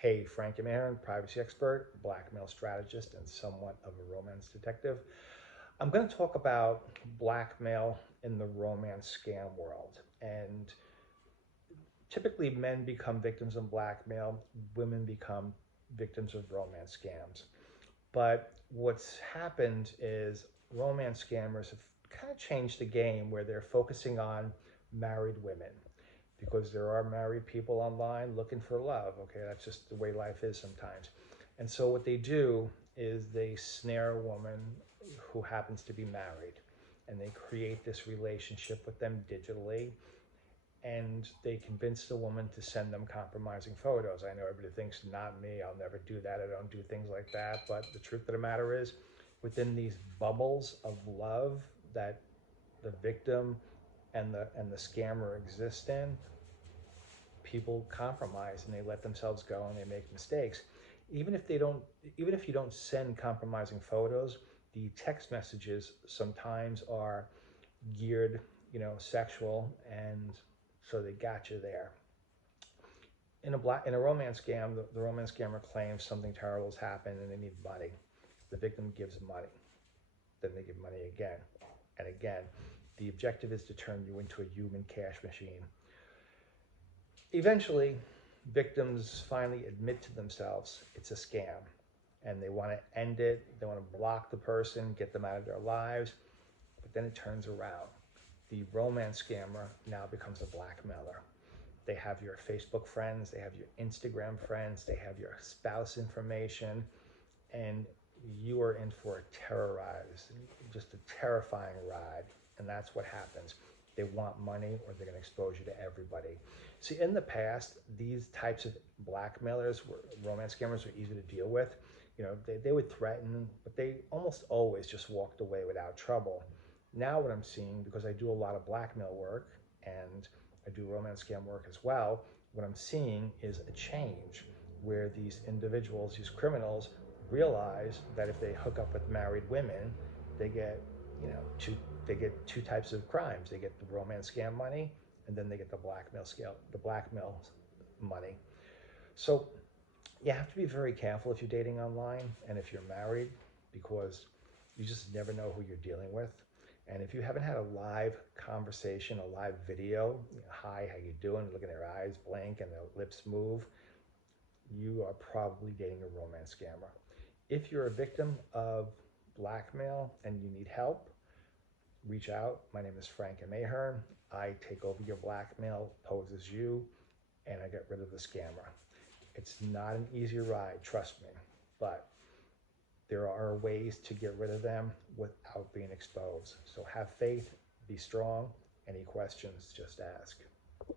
Hey, Frank Marin, privacy expert, blackmail strategist, and somewhat of a romance detective. I'm going to talk about blackmail in the romance scam world. And typically, men become victims of blackmail, women become victims of romance scams. But what's happened is romance scammers have kind of changed the game where they're focusing on married women because there are married people online looking for love. Okay, that's just the way life is sometimes. And so what they do is they snare a woman who happens to be married and they create this relationship with them digitally and they convince the woman to send them compromising photos. I know everybody thinks, not me, I'll never do that, I don't do things like that. But the truth of the matter is, within these bubbles of love that the victim and the scammer exist in, people compromise and they let themselves go and they make mistakes. Even if they don't, even if you don't send compromising photos, the text messages sometimes are geared, sexual, and so they got you there. In a romance scam, the romance scammer claims something terrible has happened and they need money. The victim gives money, then they give money again and again. The objective is to turn you into a human cash machine. Eventually, victims finally admit to themselves it's a scam and they want to end it. They want to block the person, get them out of their lives, but then it turns around. The romance scammer now becomes a blackmailer. They have your Facebook friends, they have your Instagram friends, they have your spouse information, and you are in for a terrorized, just a terrifying ride. And that's what happens. They want money or they're going to expose you to everybody. See, in the past, these types of blackmailers, romance scammers, were easy to deal with. They would threaten, but they almost always just walked away without trouble. Now what I'm seeing, because I do a lot of blackmail work and I do romance scam work as well, what I'm seeing is a change where these individuals, these criminals, realize that if they hook up with married women, they get, two types of crimes. They get the romance scam money, and then they get the blackmail money. So you have to be very careful if you're dating online and if you're married, because you just never know who you're dealing with. And if you haven't had a live conversation, a live video, hi, how you doing? Look at their eyes blink and their lips move, you are probably dating a romance scammer. If you're a victim of blackmail and you need help, reach out. My name is Frank Mahern. I take over your blackmail, pose as you, and I get rid of the scammer. It's not an easy ride, trust me, but there are ways to get rid of them without being exposed. So have faith, be strong. Any questions, just ask.